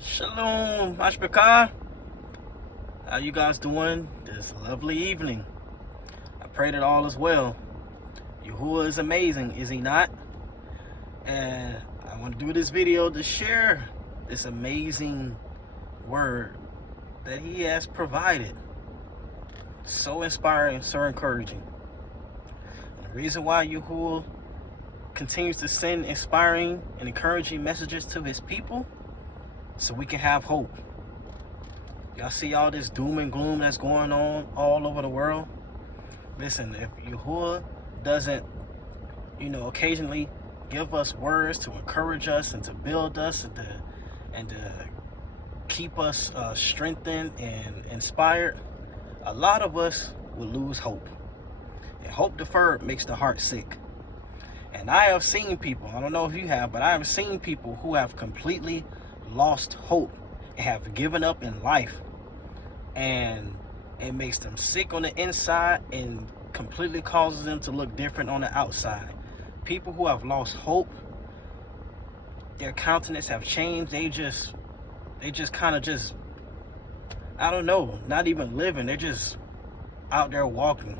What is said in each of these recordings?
Shalom, Ashbekah. How you guys doing this lovely evening? I pray that all is well. Yahuah is amazing, is he not? And I want to do this video to share this amazing word that he has provided. So inspiring, so encouraging. And the reason why Yahuah continues to send inspiring and encouraging messages to his people, so we can have hope. Y'all see all this doom and gloom that's going on all over the world? Listen, if Yahuah doesn't, occasionally give us words to encourage us and to build us and to keep us strengthened and inspired, a lot of us will lose hope. And hope deferred makes the heart sick. And I have seen people, I don't know if you have, but I have seen people who have completely lost hope and have given up in life, and it makes them sick on the inside and completely causes them to look different on the outside. People who have lost hope, their countenance have changed. They just kind of just, I don't know, not even living. They're just out there walking.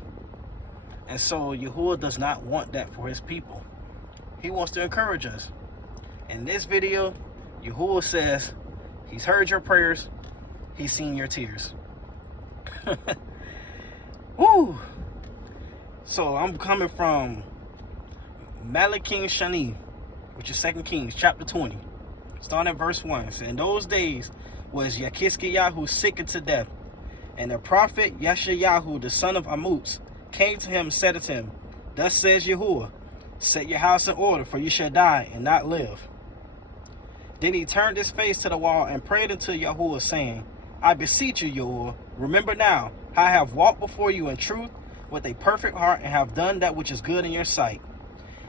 And so Yahuah does not want that for his people. He wants to encourage us. In this video, Yahuah says he's heard your prayers, he's seen your tears. Woo! So I'm coming from Malachi Shani, which is 2 Kings chapter 20. Starting at verse 1. It says, in those days was Hezekiah sick unto death, and the prophet Yahweh, the son of Amoz, came to him and said unto him, thus says Yahuah, set your house in order, for you shall die and not live. Then he turned his face to the wall and prayed unto Yahuah, saying, I beseech you, Yahuah, remember now how I have walked before you in truth with a perfect heart, and have done that which is good in your sight.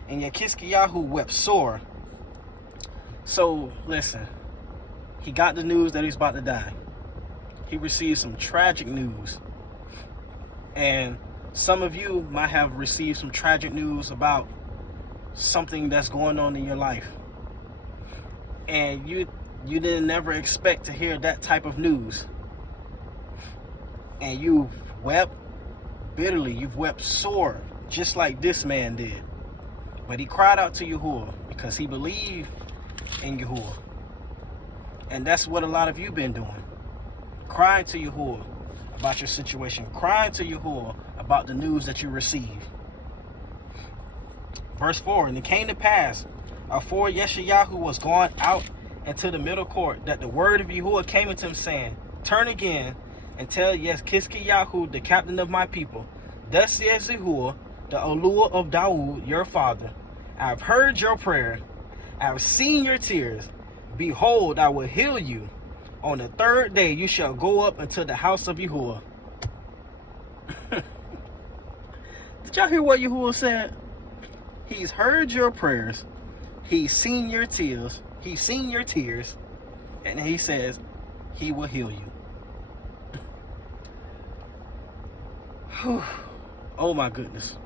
And Hezekiah wept sore. So listen, he got the news that he's about to die. He received some tragic news. And some of you might have received some tragic news about something that's going on in your life. And you didn't never expect to hear that type of news. And you wept bitterly, you've wept sore, just like this man did. But he cried out to Yahuah because he believed in Yahuah. And that's what a lot of you been doing. Crying to Yahuah about your situation. Crying to Yahuah about the news that you received. Verse 4, and it came to pass, afore Yeshayahu was gone out into the middle court, that the word of Yahuah came unto him, saying, turn again, and tell Hezekiah, the captain of my people, thus says Yahuah, the Eluah of Dawood, your father, I have heard your prayer, I have seen your tears. Behold, I will heal you. On the third day you shall go up into the house of Yahuah. Did y'all hear what Yahuah said? He's heard your prayers. He's seen your tears. He's seen your tears. And he says he will heal you. Oh my goodness.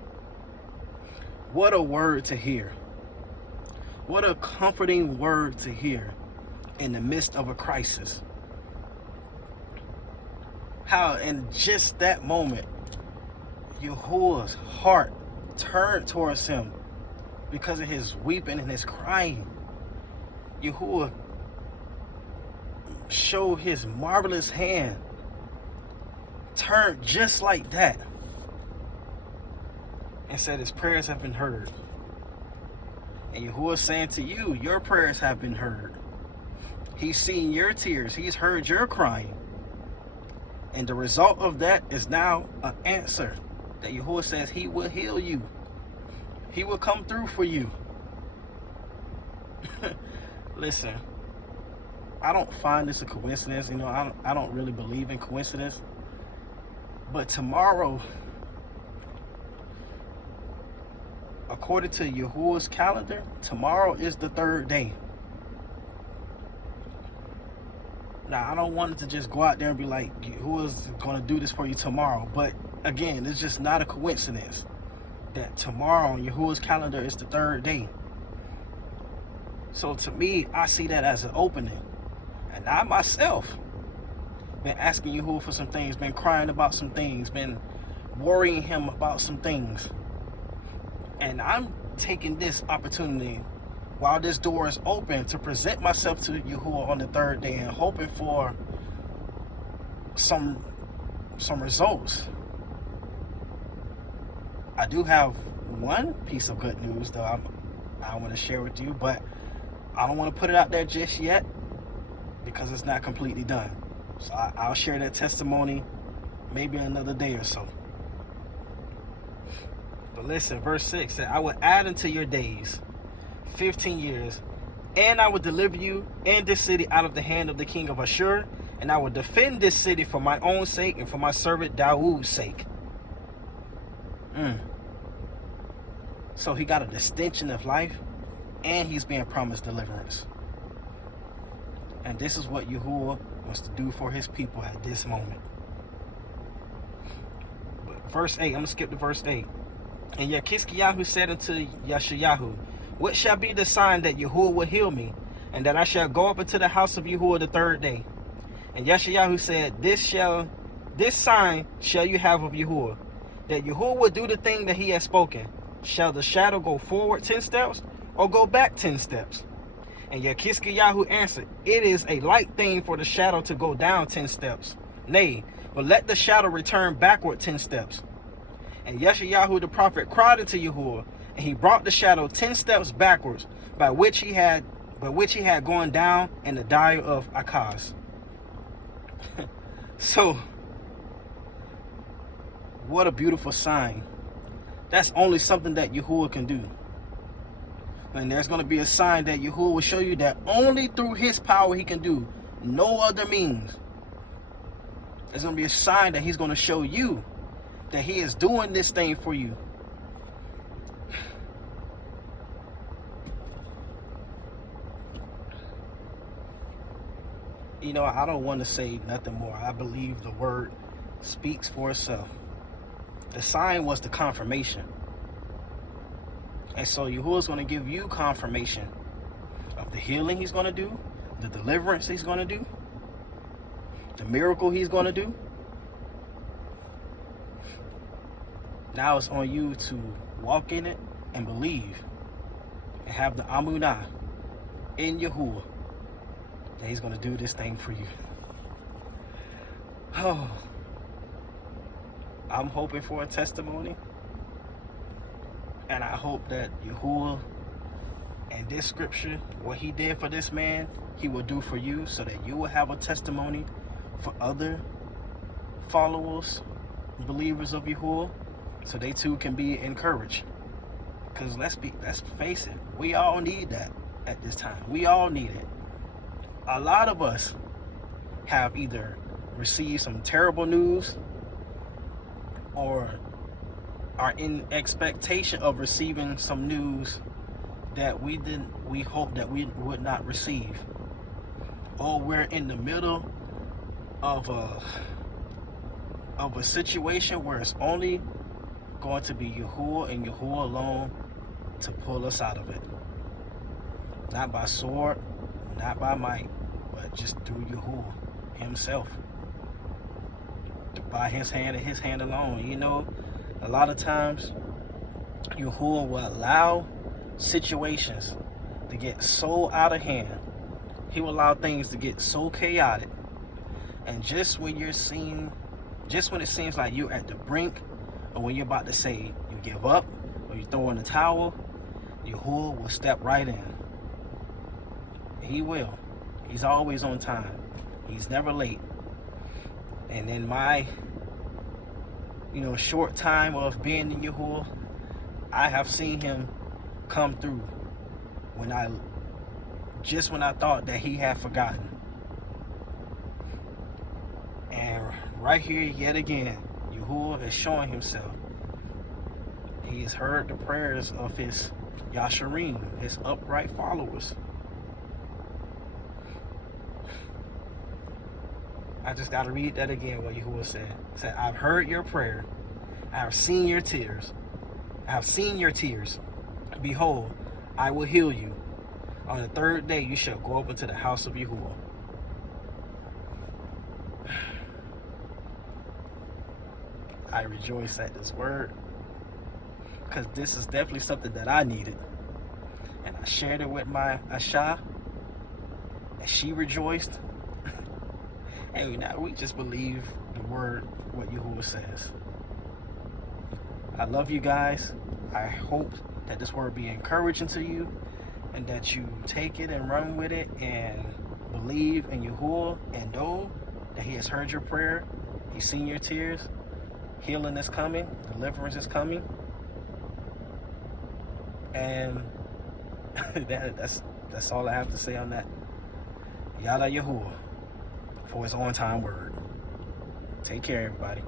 What a word to hear. What a comforting word to hear in the midst of a crisis. How in just that moment, Yahuah's heart turned towards him because of his weeping and his crying. Yahuah showed his marvelous hand, turned just like that, and said his prayers have been heard. And Yahuah saying to you, your prayers have been heard. He's seen your tears. He's heard your crying. And the result of that is now an answer that Yahuah says he will heal you. He will come through for you. Listen, I don't find this a coincidence. I don't really believe in coincidence. But tomorrow, according to Yahuah's calendar, tomorrow is the third day. Now, I don't want it to just go out there and be like, Yahuah's going to do this for you tomorrow. But again, it's just not a coincidence that tomorrow on Yahuah's calendar is the third day. So to me, I see that as an opening, And I myself been asking Yahuah for some things, been crying about some things, been worrying him about some things. And I'm taking this opportunity while this door is open to present myself to Yahuah on the third day and hoping for some results. I do have one piece of good news though I want to share with you, but I don't want to put it out there just yet because it's not completely done. So I'll share that testimony maybe another day or so. But listen, verse 6 said, I will add unto your days 15 years, and I will deliver you and this city out of the hand of the king of Ashur, and I will defend this city for my own sake and for my servant Dawood's sake. So he got an extension of life, and he's being promised deliverance. And this is what Yahuah wants to do for his people at this moment. But verse 8, I'm going to skip to verse 8. And Hezekiah said unto Yeshayahu, what shall be the sign that Yahuah will heal me, and that I shall go up into the house of Yahuah the third day? And Yeshayahu said, this sign shall you have of Yahuah, that Yahuah will do the thing that he has spoken. Shall the shadow go forward 10 steps, or go back 10 steps? And Hezekiah answered, it is a light thing for the shadow to go down 10 steps. Nay, but let the shadow return backward 10 steps. And Yeshayahu the prophet cried unto Yahuah, and he brought the shadow 10 steps backwards, by which he had gone down in the dire of Akaz. So, what a beautiful sign. That's only something that Yahuah can do. And there's going to be a sign that Yahuah will show you that only through his power he can do, no other means. There's going to be a sign that he's going to show you that he is doing this thing for you. You know, I don't want to say nothing more. I believe the word speaks for itself. The sign was the confirmation. And so Yahuah's going to give you confirmation of the healing he's going to do, the deliverance he's going to do, the miracle he's going to do. Now it's on you to walk in it and believe and have the amunah in Yahuah that he's going to do this thing for you. Oh, I'm hoping for a testimony. And I hope that Yahuah and this scripture, what he did for this man, he will do for you, so that you will have a testimony for other followers, believers of Yahuah, so they too can be encouraged. Because let's face it, we all need that at this time. We all need it. A lot of us have either received some terrible news or are in expectation of receiving some news that we hope that we would not receive, or we're in the middle of a situation where it's only going to be Yahuah and Yahuah alone to pull us out of it. Not by sword, not by might, but just through Yahuah himself, by his hand and his hand alone. You know, a lot of times Yahuah will allow situations to get so out of hand. He will allow things to get so chaotic, and just when it seems like you're at the brink, or when you're about to say you give up or you throw in the towel, Yahuah will step right in. He will. He's always on time. He's never late. And in my short time of being in Yahuah, I have seen him come through when I thought that he had forgotten. And right here yet again, Yahuah is showing himself. He has heard the prayers of his Yasharim, his upright followers. I just got to read that again, what Yahuah said. He said, I've heard your prayer. I have seen your tears. I have seen your tears. Behold, I will heal you. On the third day you shall go up into the house of Yahuah. I rejoice at this word, because this is definitely something that I needed. And I shared it with my Asha, and she rejoiced. And now we just believe the word, what Yahuah says. I love you guys. I hope that this word be encouraging to you, and that you take it and run with it and believe in Yahuah and know that He has heard your prayer. He's seen your tears. Healing is coming. Deliverance is coming. And that's all I have to say on that. Yada Yahuah for His on-time word. Take care, everybody.